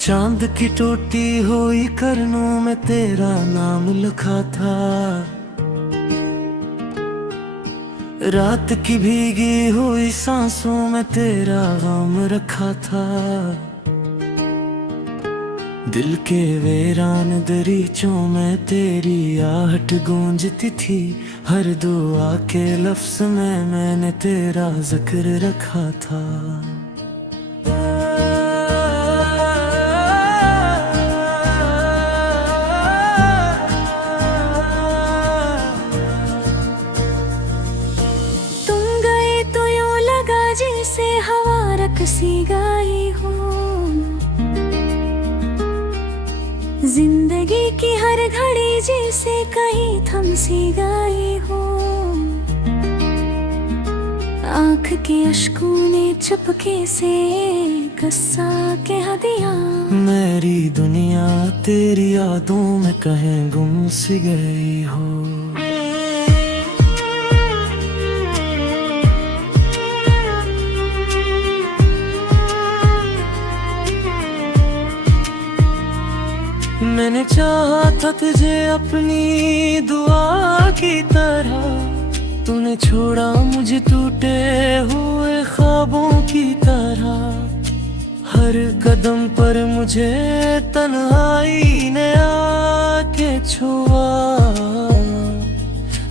चांद की टोटी हुई करनों में तेरा नाम लिखा था। रात की भीगी हुई सांसों में तेरा गम रखा था। दिल के वीरान दरीचों में तेरी आहट गूंजती थी। हर दुआ के लफ्ज में मैंने तेरा जिक्र रखा था। जैसे हवा रकसी गाई हो, जिंदगी की हर घड़ी जैसे कहीं थमसी गाई हो। आँख के अश्कों ने चुपके से कस्सा कह दिया। मेरी दुनिया तेरी यादों में कहीं गुम सी गई हो। मैंने चाहा था तुझे अपनी दुआ की तरह, तूने छोड़ा मुझे टूटे हुए ख्वाबों की तरह। हर कदम पर मुझे तन्हाई ने आके छुआ।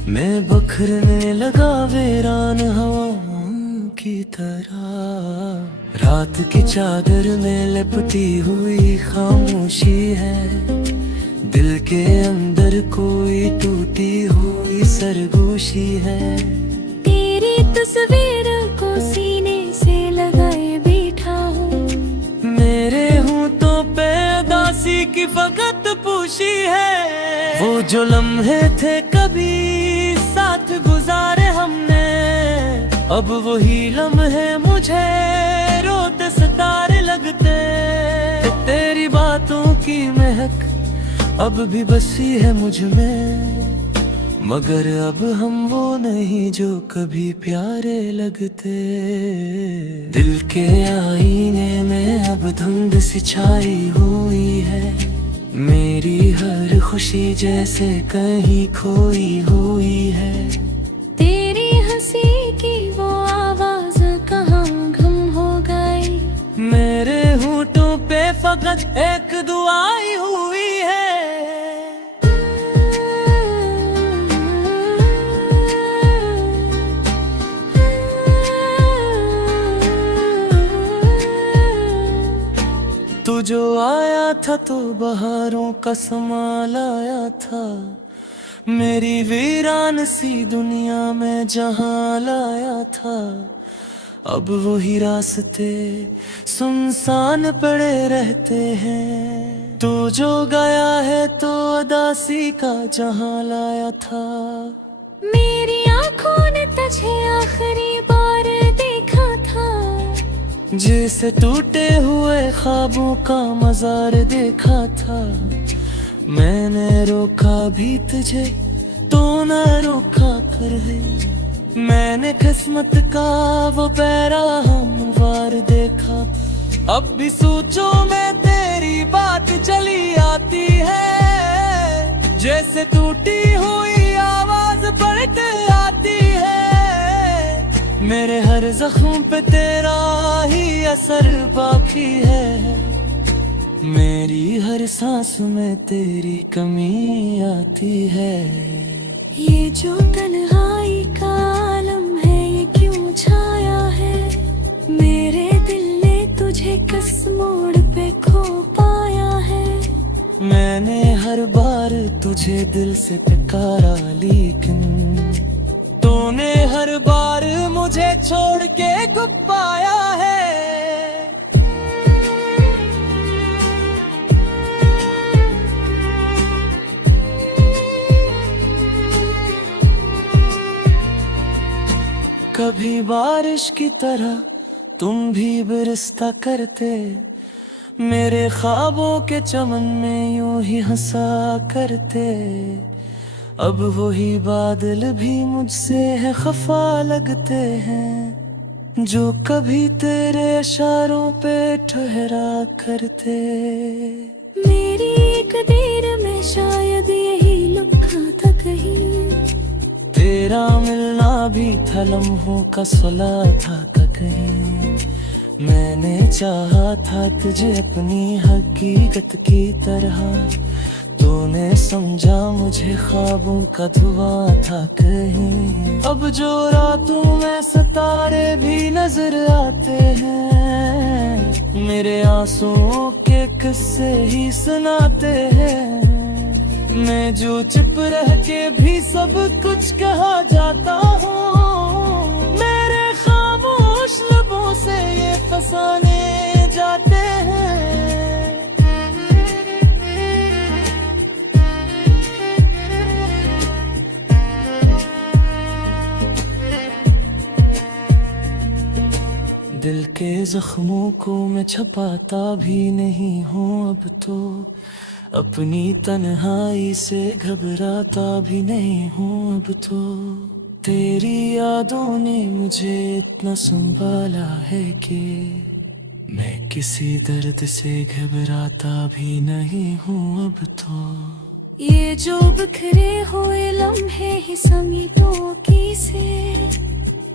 मैं बखरने लगा वीरान हवाओं की तरह। रात की चादर में लिपटी हुई खामोशी है। दिल के अंदर कोई टूटी हुई सरगोशी है। तेरी तस्वीर को सीने से लगाए बैठा हूँ। मेरे होंठों पे उदासी की फकत पूछी है। वो जो लम्हे थे कभी साथ गुजारे हमने, अब वही लम्हे मुझे रोते सितारे लगते। तेरी बातों की महक अब भी बसी है मुझ में, मगर अब हम वो नहीं जो कभी प्यारे लगते। दिल के आईने में अब धुंध सी छाई हुई है। मेरी हर खुशी जैसे कहीं खोई हुई है। तेरी हंसी की वो आवाज कहाँ गुम हो गई। मेरे होठों पे फकत एक दुआई हुई है। तू जो आया था तो बहारों का समा लाया था। मेरी वीरान सी दुनिया में जहां लाया था। अब वही रास्ते सुनसान पड़े रहते हैं। तू जो गया है तो उदासी का जहां लाया था। मेरी आँखों ने तुझे आखिरी बार देखा था। जिसे टूटे हुए ख्वाबों का मजार देखा था। मैंने रोका भी तुझे तो न रोका कर है। मैंने किस्मत का वो पैरा हमवार देखा। अब भी सोचो में तेरी बात चली आती है। जैसे टूटी हुई आवाज पलट आती है। मेरे हर जख्म पे तेरा ही असर बाकी है। मेरी हर सांस में तेरी कमी आती है। ये जो तन्हाई का आलम है ये क्यों छाया है। मेरे दिल ने तुझे किस मोड़ पे खो पाया है। मैंने हर बार तुझे दिल से पुकारा लेकिन तूने हर बार मुझे छोड़ के गुप पाया है। कभी बारिश की तरह तुम भी बरसता करते। मेरे ख्वाबों के चमन में यूं ही हंसा करते। अब वही बादल भी मुझसे है खफा लगते हैं। जो कभी तेरे इशारों पे ठहरा करते। मेरी एक देर में शायद यही लिखा था कहीं, तेरा मिलना भी था लम्हों का सुला था कहीं। मैंने चाहा था तुझे अपनी हकीकत की तरह, तूने समझा मुझे ख्वाबों का धुआं था कहीं। अब जो रातों में सितारे भी नजर आते हैं, मेरे आंसुओं के किस्से ही सुनाते हैं। मैं जो चुप रह के भी सब कुछ कहा जाता हूँ, मेरे खामोश लबों से ये फसाने जाते हैं। दिल के जख्मों को मैं छपाता भी नहीं हूँ अब तो, अपनी तन्हाई से घबराता भी नहीं हूँ अब तो। तेरी यादों ने मुझे इतना संभाला है कि मैं किसी दर्द से घबराता भी नहीं हूँ अब तो। ये जो बिखरे हुए लम्हे ही समीटों की से,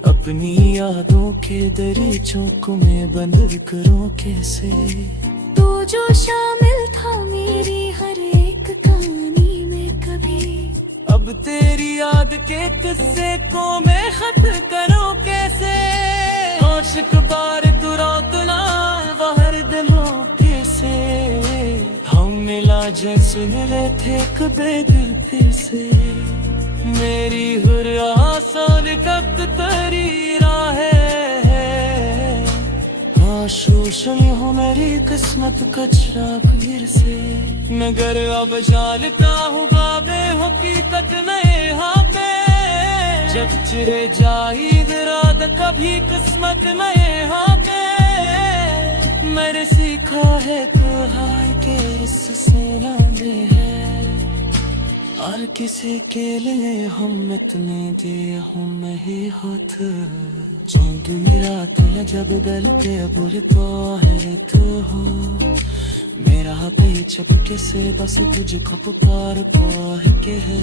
अपनी यादों के दरीचों को मैं बंद करूं कैसे। तू जो शामिल था मेरी हर एक कहानी में कभी, अब तेरी याद के किस्से को मैं खत्म करूं कैसे। आशिक बार तू रोतना बाहर दिलों कैसे, हम मिला जैसे मिले थे कभी दिल फिर से। मेरी हर आसान कब तेरी राह है, आशोषण हो मेरी किस्मत कचरा फिर से। मगर अब जानता हूँ बाबे हकीकत में यहाँ पे, जब चिरे जाहिद रात कभी किस्मत में यहाँ पे। मैंने सीखा है तो हाय के इससे लंबे है, और किसी के लिए हम इतने दिए हूँ मैं ही होत। चांद मेरा तुझे जब गलते बुलता है तो हो, मेरा पे चपके से बस तुझको पुकार पा के है।